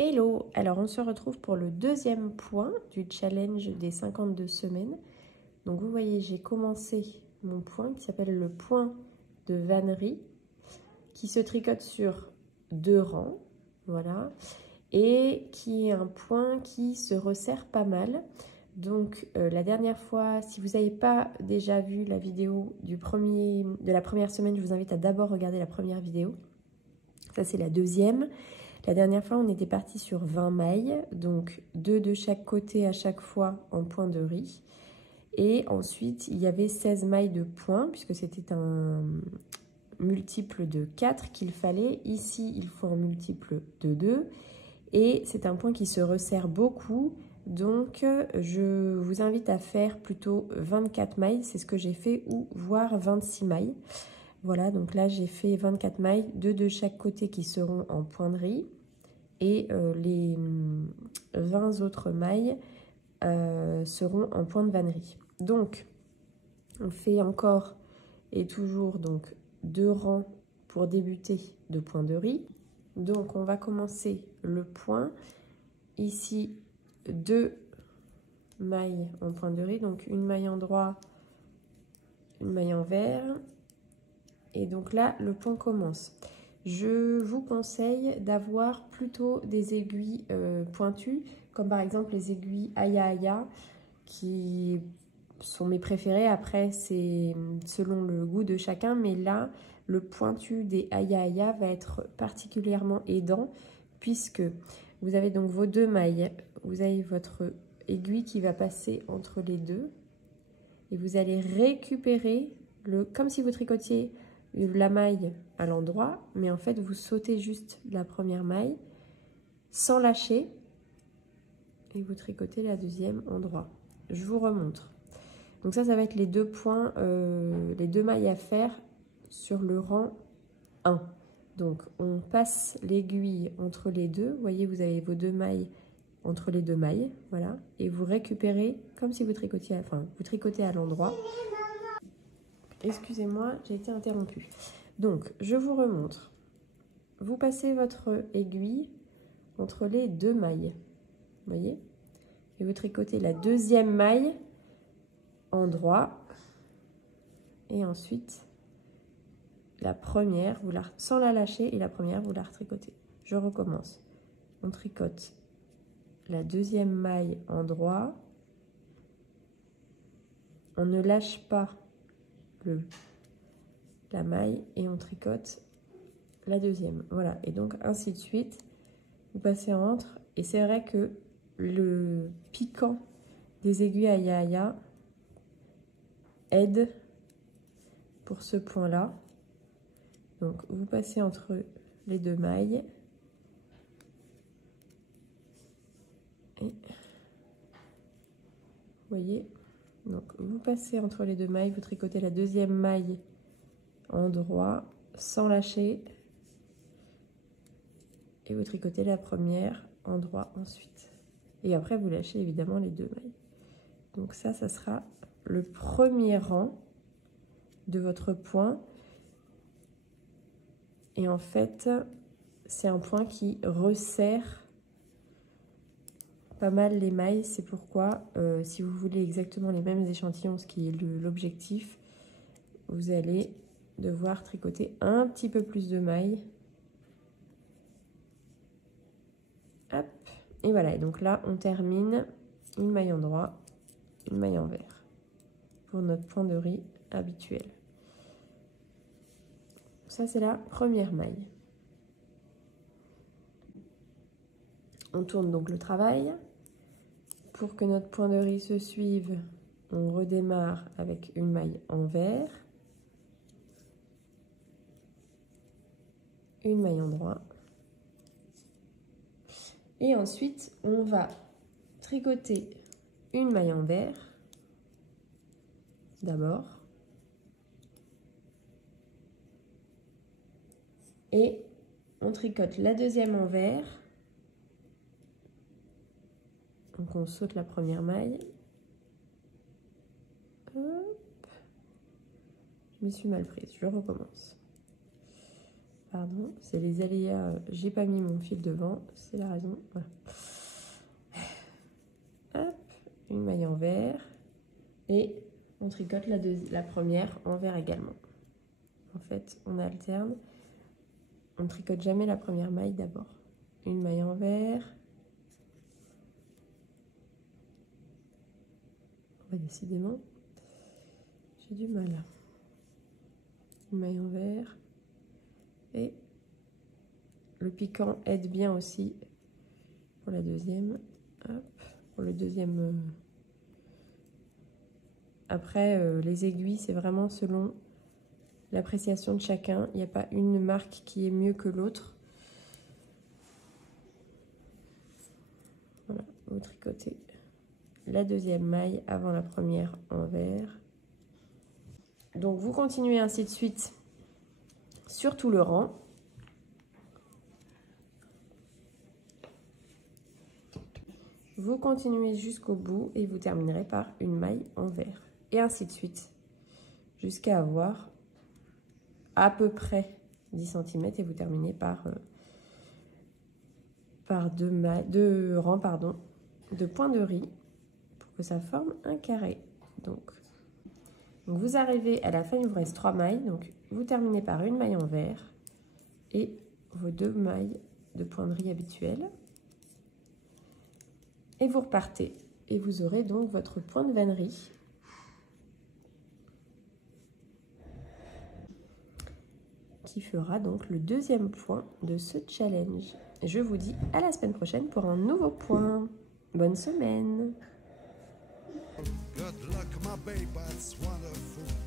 Hello! Alors on se retrouve pour le deuxième point du challenge des 52 semaines. Donc vous voyez, j'ai commencé mon point qui s'appelle le point de vannerie, qui se tricote sur 2 rangs, voilà, et qui est un point qui se resserre pas mal. Donc la dernière fois, si vous n'avez pas déjà vu la vidéo de la première semaine, je vous invite à d'abord regarder la première vidéo. Ça c'est la deuxième. La dernière fois, on était parti sur 20 mailles, donc 2 de chaque côté à chaque fois en point de riz. Et ensuite, il y avait 16 mailles de points, puisque c'était un multiple de 4 qu'il fallait. Ici, il faut un multiple de 2. Et c'est un point qui se resserre beaucoup, donc je vous invite à faire plutôt 24 mailles, c'est ce que j'ai fait, ou voire 26 mailles. Voilà, donc là j'ai fait 24 mailles, 2 de chaque côté qui seront en point de riz. Et les 20 autres mailles seront en point de vannerie. Donc, on fait encore et toujours donc 2 rangs pour débuter de point de riz. Donc, on va commencer le point. Ici, 2 mailles en point de riz, donc une maille en droit, une maille en vert. Et donc là, le point commence. Je vous conseille d'avoir plutôt des aiguilles pointues, comme par exemple les aiguilles Aya Aya, qui sont mes préférées. Après, c'est selon le goût de chacun, mais là, le pointu des Aya Aya va être particulièrement aidant, puisque vous avez donc vos 2 mailles, vous avez votre aiguille qui va passer entre les deux, et vous allez récupérer, comme si vous tricotiez la maille à l'endroit, mais en fait vous sautez juste la première maille sans lâcher et vous tricotez la deuxième endroit. Je vous remontre. Donc ça va être les 2 points, les 2 mailles à faire sur le rang 1. Donc on passe l'aiguille entre les deux. Vous voyez, vous avez vos 2 mailles entre les 2 mailles, voilà, et vous récupérez comme si vous tricotiez, vous tricotez à l'endroit. Excusez-moi, j'ai été interrompue. Donc, je vous remontre. Vous passez votre aiguille entre les 2 mailles. Vous voyez? Et vous tricotez la deuxième maille en droit. Et ensuite, la première, sans la lâcher, et la première, vous la retricotez. Je recommence. On tricote la deuxième maille en droit. On ne lâche pas la maille et on tricote la deuxième. Voilà, et donc ainsi de suite. Vous passez entre, et c'est vrai que le piquant des aiguilles Aya Aya aide pour ce point-là. Donc vous passez entre les 2 mailles et vous voyez, donc vous passez entre les 2 mailles, vous tricotez la deuxième maille en droit sans lâcher et vous tricotez la première en droit ensuite. Et après vous lâchez évidemment les 2 mailles. Donc ça sera le premier rang de votre point. Et en fait, c'est un point qui resserre pas mal les mailles. C'est pourquoi, si vous voulez exactement les mêmes échantillons, ce qui est l'objectif, vous allez devoir tricoter un petit peu plus de mailles. Hop. Et voilà, et donc là, on termine une maille en droit, une maille en vert pour notre point de riz habituel. Ça, c'est la première maille. On tourne donc le travail. Pour que notre point de riz se suive, on redémarre avec une maille en vert, une maille en droit. Et ensuite, on va tricoter une maille en vert d'abord. Et on tricote la deuxième en vert. Donc on saute la première maille. Hop. Je me suis mal prise, je recommence. Pardon, c'est les aléas, j'ai pas mis mon fil devant, c'est la raison. Voilà. Hop, une maille en vert et on tricote la première en vert également. En fait, on alterne, on ne tricote jamais la première maille d'abord. Une maille en vert. Décidément, j'ai du mal. Une maille en vert. Et le piquant aide bien aussi pour la deuxième. Hop, pour le deuxième. Après, les aiguilles, c'est vraiment selon l'appréciation de chacun. Il n'y a pas une marque qui est mieux que l'autre. Voilà, vous tricotez la deuxième maille avant la première en vert. Donc vous continuez ainsi de suite sur tout le rang. Vous continuez jusqu'au bout et vous terminerez par une maille en vert. Et ainsi de suite jusqu'à avoir à peu près 10 cm et vous terminez par deux rangs de points de riz pour que ça forme un carré. Donc vous arrivez à la fin, il vous reste 3 mailles. Donc vous terminez par une maille en vert et vos 2 mailles de points de riz habituels. Et vous repartez et vous aurez donc votre point de vannerie. Qui fera donc le deuxième point de ce challenge. Je vous dis à la semaine prochaine pour un nouveau point. Bonne semaine. Good luck, my baby, it's wonderful.